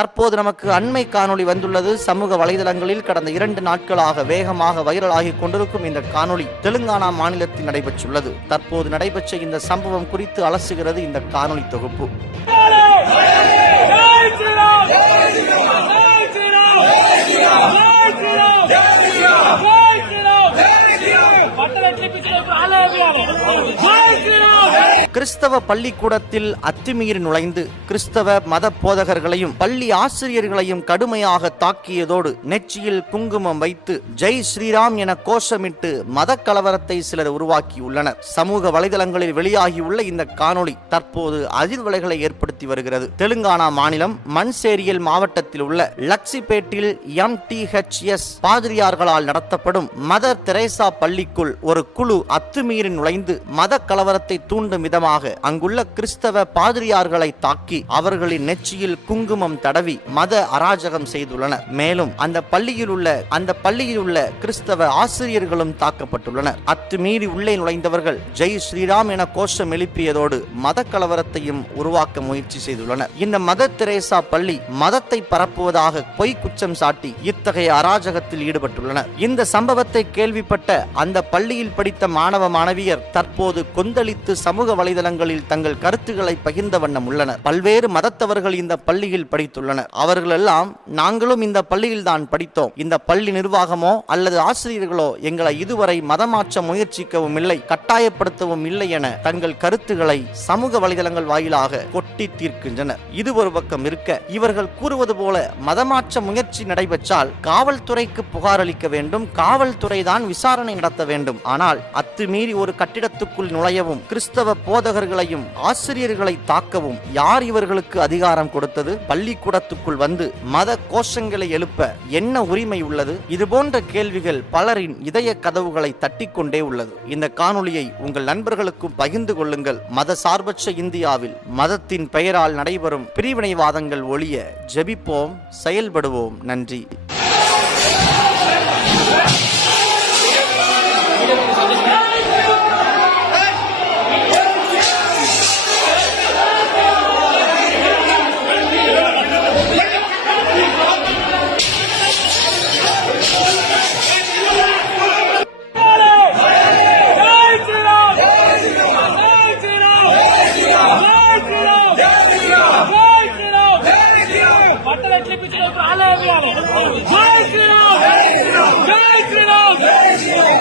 தற்போது நமக்கு அண்மை காணொளி வந்துள்ளது. சமூக வலைதளங்களில் கடந்த இரண்டு நாட்களாக வேகமாக வைரலாகி கொண்டிருக்கும் இந்த காணொளி தெலுங்கானா மாநிலத்தில் நடைபெற்றுள்ளது. தற்போது நடைபெற்ற இந்த சம்பவம் குறித்து அலசுகிறது இந்த காணொளி தொகுப்பு. జై கிறிஸ்தவ பள்ளிக்கூடத்தில் அத்துமீறி நுழைந்து கிறிஸ்தவ மத போதகர்களையும் பள்ளி ஆசிரியர்களையும் கடுமையாக தாக்கியதோடு நெற்றியில் குங்குமம் வைத்து ஜெய் ஸ்ரீராம் என கோஷமிட்டு மத கலவரத்தை சிலர் உருவாக்கியுள்ளனர். சமூக வலைதளங்களில் வெளியாகியுள்ள இந்த காணொளி தற்போது அதிர்வலைகளை ஏற்படுத்தி வருகிறது. தெலுங்கானா மாநிலம் மண்சேரியல் மாவட்டத்தில் உள்ள லக்சிபேட்டில் எம் டி ஹெச் எஸ் பாதிரியார்களால் நடத்தப்படும் மதர் தெரேசா பள்ளிக்குள் ஒரு குழு அத்துமீறி நுழைந்து மத கலவரத்தை தூண்டும் விதமாக அங்குள்ள கிறிஸ்தவ பாதிரியார்களை தாக்கி அவர்களின் நெற்றியில் குங்குமம் தடவி மத அராஜகம் செய்துள்ளனர். மேலும் அந்த பள்ளியில் உள்ள அந்த பள்ளியில் உள்ள கிறிஸ்தவ ஆசிரியர்களும் தாக்கப்பட்டுள்ளனர். அத்துமீறி உள்ளே நுழைந்தவர்கள் ஜெய் ஸ்ரீராம் என கோஷம் எழுப்பியதோடு மத கலவரத்தையும் உருவாக்க முயற்சி செய்துள்ளனர். இந்த மத தெரேசா பள்ளி மதத்தை பரப்புவதாக பொய் குற்றம் சாட்டி இத்தகைய அராஜகத்தில் ஈடுபட்டுள்ளனர். இந்த சம்பவத்தை கேள்விப்பட்ட அந்த பள்ளியில் படித்த மாணவ மாணவியர் தற்போது கொந்தளித்து சமூக வலை வலைதளங்களில் தங்கள் கருத்துக்களை பகிர்ந்த வண்ணம் உள்ளனர். பல்வேறு மதத்தவர்கள் இந்த பள்ளியில் படித்துள்ளனர். அவர்களெல்லாம் நாங்களும் இந்த பள்ளியில் தான் படித்தோம். இந்த பள்ளி நிர்வாகமோ அல்லது ஆசிரியர்களோ எங்களை இதுவரை மதமாற்ற முயற்சிக்கவும் இல்லை கட்டாயப்படுத்தவும் இல்லை என தங்கள் கருத்துக்களை சமூக வலைதளங்கள் வாயிலாக கொட்டி தீர்க்கின்றனர். இது ஒரு பக்கம் இருக்க இவர்கள் கூறுவது போல மதமாற்ற முயற்சி நடைபெற்றால் காவல்துறைக்கு புகார் அளிக்க வேண்டும் காவல்துறை தான் விசாரணை நடத்த வேண்டும். ஆனால் அத்துமீறி ஒரு கட்டிடத்துக்குள் நுழையவும் கிறிஸ்தவ போதகர்களையும் ஆசிரியர்களை தாக்கவும் யார் இவர்களுக்கு அதிகாரம் கொடுத்தது? பள்ளிக்கூடத்துக்குள் வந்து மத கோஷங்களை எழுப்ப என்ன உரிமை உள்ளது? இது போன்ற கேள்விகள் பலரின் இதய கதவுகளை தட்டிக்கொண்டே உள்ளது. இந்த காணொளியை உங்கள் நண்பர்களுக்கும் பகிர்ந்து கொள்ளுங்கள். மத சார்பற்ற இந்தியாவில் மதத்தின் பெயரால் நடைபெறும் பிரிவினைவாதங்கள் ஒழிய ஜெபிப்போம் செயல்படுவோம். நன்றி. చెట్లు జై శ్రీరామ్! జై శ్రీరామ్! జై శ్రీరామ్!